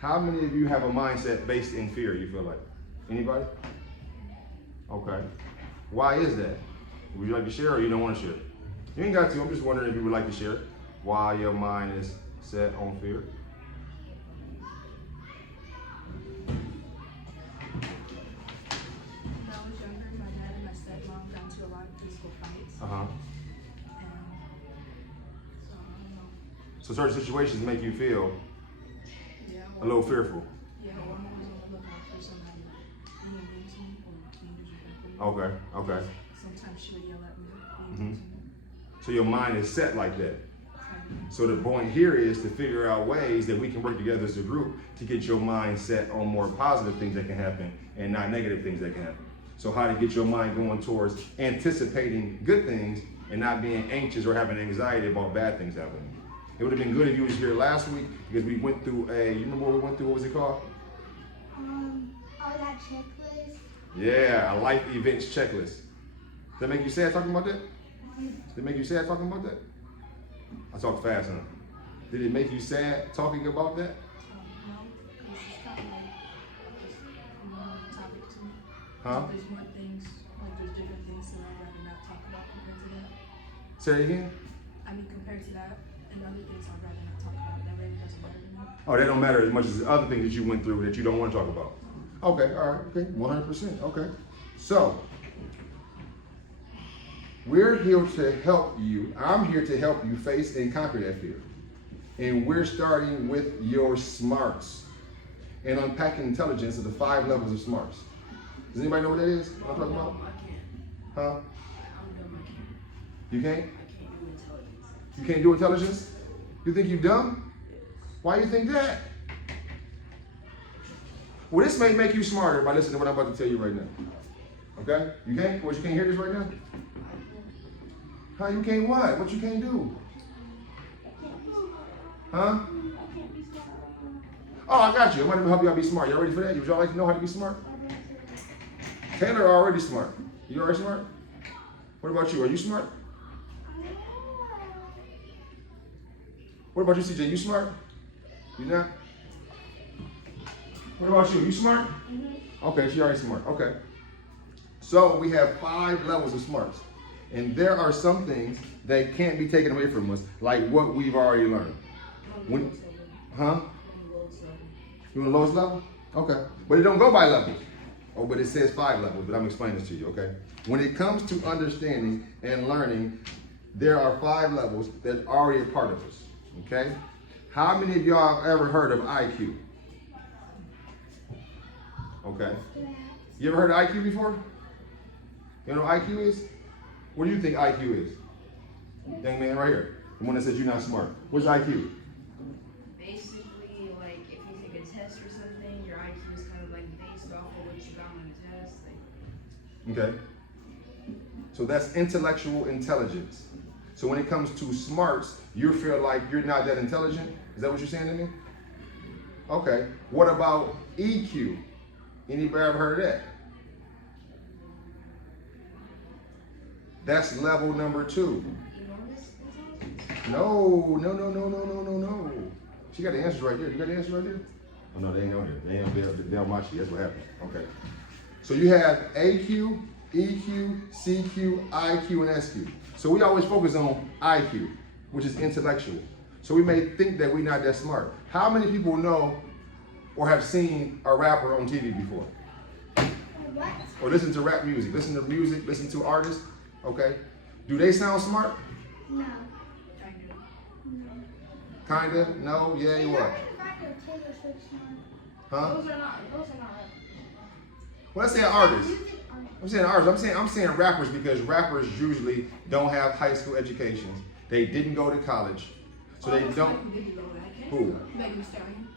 How many of you have a mindset based in fear, you feel like? Anybody? Okay. Why is that? Would you like to share or you don't want to share? You ain't got to. I'm just wondering if you would like to share why your mind is set on fear. When I was younger, my dad and my stepmom got into a lot of physical fights. Uh-huh. So I don't know. So certain situations make you feel a little fearful. Yeah, or I'm always on the lookout for somebody being mean to me or being disrespectful. Okay, okay. Sometimes she'll yell at me. So your mind is set like that. So the point here is to figure out ways that we can work together as a group to get your mind set on more positive things that can happen and not negative things that can happen. So how to get your mind going towards anticipating good things and not being anxious or having anxiety about bad things happening. It would have been good if you was here last week because we went through you remember what we went through? What was it called? That checklist. Yeah, a life events checklist. Does that make you sad talking about that? Did it make you sad talking about that? I talk fast, huh? Did it make you sad talking about that? No, because it's kind of like just another topic to me. Huh? There's more things, like there's different things that I'd rather not talk about compared to that. Say it again? I mean, compared to that, and other things I'd rather not talk about. That really doesn't matter to me. Oh, that don't matter as much as the other things that you went through that you don't want to talk about. Okay, all right, okay, 100%, okay. So, we're here to help you. I'm here to help you face and conquer that fear. And we're starting with your smarts and unpacking intelligence of the 5 levels of smarts. Does anybody know what that is? What I'm talking about? I can't. Huh? I don't know. I can't. You can't? I can't do intelligence. You can't do intelligence? You think you're dumb? Why do you think that? Well, this may make you smarter by listening to what I'm about to tell you right now. Okay? You can't? What, you can't hear this right now? Huh? You can't what? What you can't do? Huh? Oh, I got you. I'm going to help y'all be smart. Y'all ready for that? Would y'all like to know how to be smart? Taylor already smart. You already smart? What about you? Are you smart? What about you, CJ? You smart? You not? What about you? You smart? Okay, she already smart. Okay. So we have 5 levels of smarts. And there are some things that can't be taken away from us, like what we've already learned. Huh? You want the lowest level? Okay. But it don't go by levels. Oh, but it says 5 levels, but I'm explaining this to you, okay? When it comes to understanding and learning, there are 5 levels that are already a part of us, okay? How many of y'all have ever heard of IQ? Okay. You ever heard of IQ before? You know what IQ is? What do you think IQ is? Young man right here. The one that says you're not smart. What's IQ? Basically, like if you take a test or something, your IQ is kind of like based off of what you got on the test. Okay. So that's intellectual intelligence. So when it comes to smarts, you feel like you're not that intelligent? Is that what you're saying to me? Okay. What about EQ? Anybody ever heard of that? That's level number 2. No. She got the answers right there. You got the answers right there? Oh no, they ain't on here. They're on my sheet. That's what happened. Okay. So you have AQ, EQ, CQ, IQ, and SQ. So we always focus on IQ, which is intellectual. So we may think that we're not that smart. How many people know or have seen a rapper on TV before? What? Or listen to rap music, listen to music, listen to artists, okay? Do they sound smart? No. Kinda? No? Yeah, you what? Huh? Those are not rappers. Well, let's say artists. I'm saying artists. I'm saying rappers because rappers usually don't have high school educations. They didn't go to college. So they don't. Who? Megan Thee Stallion.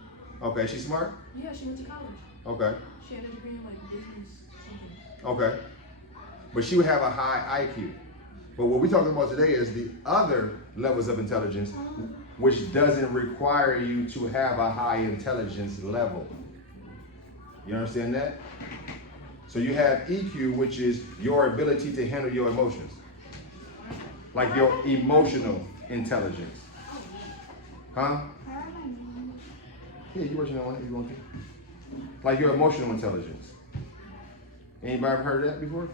Okay, she's smart? Yeah, she went to college. Okay. She had a degree in like business something. Okay. But she would have a high IQ. But what we're talking about today is the other levels of intelligence, which doesn't require you to have a high intelligence level. You understand that? So you have EQ, which is your ability to handle your emotions. Like your emotional intelligence. Huh? Yeah, you working on it if you want to. Like your emotional intelligence. Anybody ever heard of that before?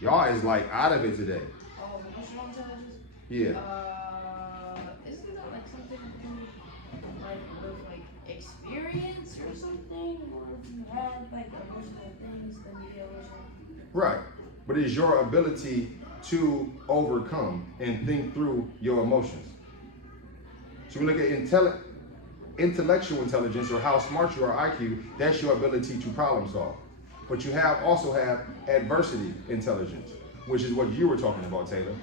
Y'all is like out of it today. Oh, emotional intelligence? Yeah. Isn't that like something to do like with like experience or something? Or if you have like emotional things, then you be able to. Right. But it's your ability to overcome and think through your emotions. So we look at intellectual intelligence, or how smart you are, IQ, that's your ability to problem solve. But you also have adversity intelligence, which is what you were talking about, Taylor.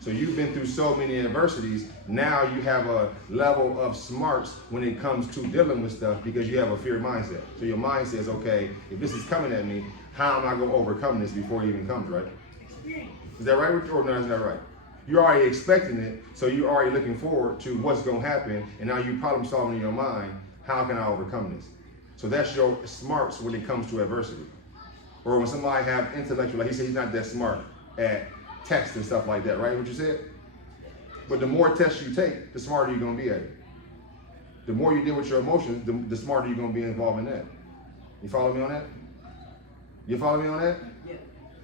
So you've been through so many adversities, now you have a level of smarts when it comes to dealing with stuff because you have a fear mindset. So your mind says, okay, if this is coming at me, how am I going to overcome this before it even comes, right? Experience. Is that right, or no, is that right? You're already expecting it, so you're already looking forward to what's going to happen, and now you problem solving in your mind, how can I overcome this? So that's your smarts when it comes to adversity. Or when somebody have intellectual, like he said he's not that smart at text and stuff like that, right, what you said? But the more tests you take, the smarter you're going to be at it. The more you deal with your emotions, the smarter you're going to be involved in that. You follow me on that? You follow me on that? Yeah.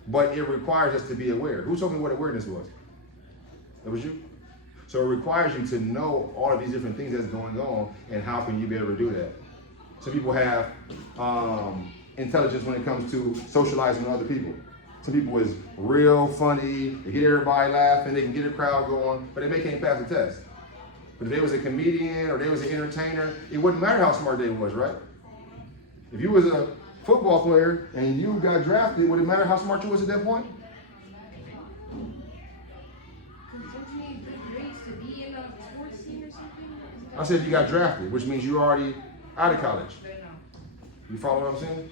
But it requires us to be aware. Who told me what awareness was? That was you? So it requires you to know all of these different things that's going on, and how can you be able to do that? Some people have intelligence when it comes to socializing with other people. Some people is real funny, they get everybody laughing, they can get a crowd going, but they can't pass the test. But if they was a comedian or they was an entertainer, it wouldn't matter how smart they was, right? If you was a football player and you got drafted, would it matter how smart you was at that point? I said you got drafted, which means you're already out of college. You follow what I'm saying?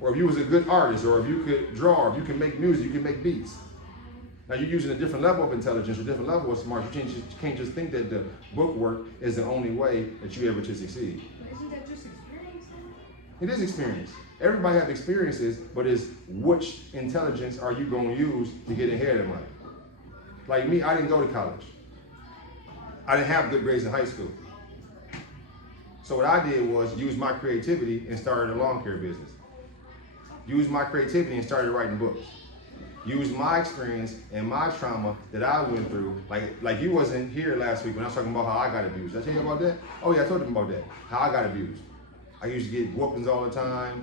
Or if you was a good artist, or if you could draw, or if you can make music, you can make beats. Now you're using a different level of intelligence, a different level of smart. You can't just think that the book work is the only way that you ever to succeed. But isn't that just experience then? It is experience. Everybody have experiences, but it's which intelligence are you going to use to get ahead in life? Like me, I didn't go to college. I didn't have good grades in high school. So what I did was use my creativity and started a lawn care business. Use my creativity and started writing books. Use my experience and my trauma that I went through. Like you wasn't here last week when I was talking about how I got abused. Did I tell you about that? Oh yeah, I told them about that. How I got abused. I used to get whoopings all the time.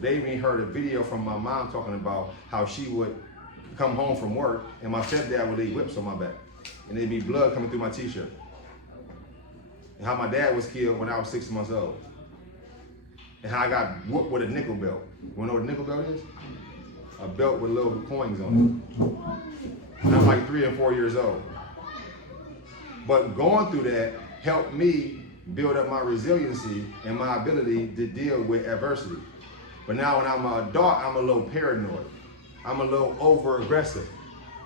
They even heard a video from my mom talking about how she would come home from work and my stepdad would leave whips on my back. And there'd be blood coming through my t-shirt. And how my dad was killed when I was 6 months old. And how I got whooped with a nickel belt. You wanna know what a nickel belt is? A belt with little coins on it. And I'm like 3 and 4 years old. But going through that helped me build up my resiliency and my ability to deal with adversity. But now when I'm an adult, I'm a little paranoid. I'm a little over-aggressive.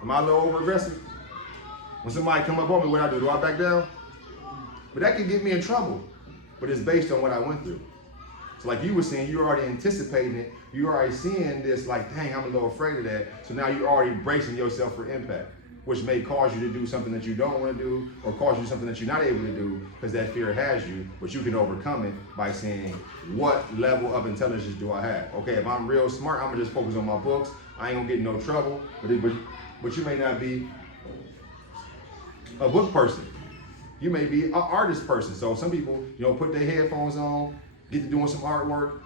Am I a little over-aggressive? When somebody come up on me, what do I back down? But that can get me in trouble. But it's based on what I went through. So like you were saying, you're already anticipating it. You're already seeing this like, dang, I'm a little afraid of that. So now you're already bracing yourself for impact, which may cause you to do something that you don't want to do, or cause you something that you're not able to do because that fear has you, but you can overcome it by saying, what level of intelligence do I have? Okay, if I'm real smart, I'm gonna just focus on my books. I ain't gonna get in no trouble, but you may not be a book person. You may be an artist person. So some people, put their headphones on, get to doing some artwork,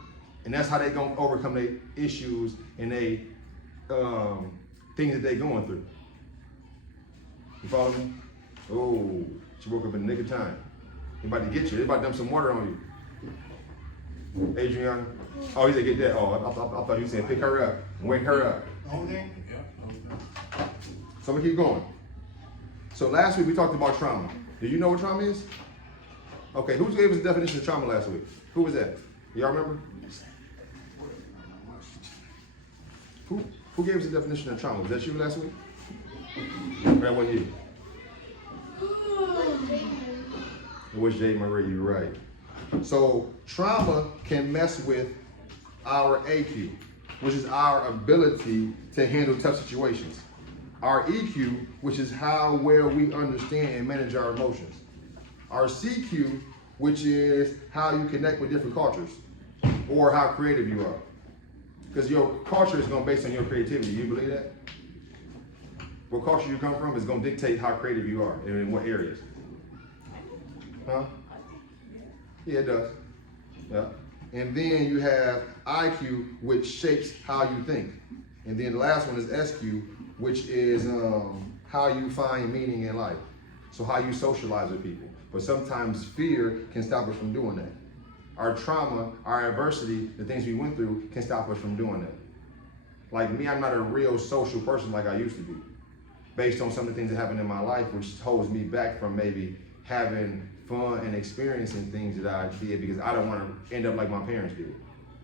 and that's how they gonna overcome their issues and they things that they going through. You follow me? Oh, she woke up in the nick of time. They about to get you. They about to dump some water on you. Adriana? Oh, he said get that. Oh, I thought you said pick her up and wake her up. Okay. Yeah. So we keep going. So last week we talked about trauma. Do you know what trauma is? Okay, who gave us the definition of trauma last week? Who was that? Y'all remember? Who gave us the definition of trauma? Was that you last week? Or that wasn't you? It was Jay Marie, you're right. So trauma can mess with our AQ, which is our ability to handle tough situations. Our EQ, which is how well we understand and manage our emotions. our CQ, which is how you connect with different cultures or how creative you are. Because your culture is going to be based on your creativity. You believe that? What culture you come from is going to dictate how creative you are and in what areas. Huh? Yeah, it does. Yeah. And then you have IQ, which shapes how you think. And then the last one is SQ, which is how you find meaning in life. So how you socialize with people. But sometimes fear can stop us from doing that. Our trauma, our adversity, the things we went through can stop us from doing that. Like me, I'm not a real social person like I used to be. Based on some of the things that happened in my life, which holds me back from maybe having fun and experiencing things that I did because I don't want to end up like my parents did.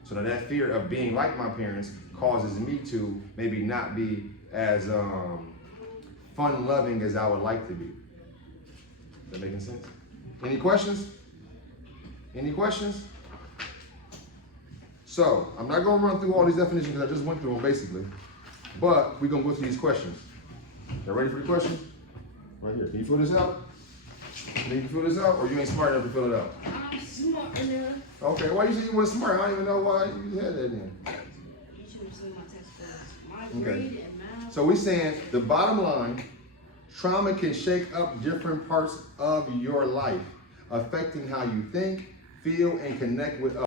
So now that fear of being like my parents causes me to maybe not be as fun-loving as I would like to be. Is that making sense? Any questions? Any questions? So, I'm not going to run through all these definitions because I just went through them basically. But we're going to go through these questions. Y'all ready for the questions? Right here. Can you fill this out? Can you fill this out or you ain't smart enough to fill it out? I'm smart enough. Okay, why you say you weren't smart? I don't even know why you had that in. You should have seen my textbooks. My grade and math. So we're saying the bottom line, trauma can shake up different parts of your life, affecting how you think, feel, and connect with others.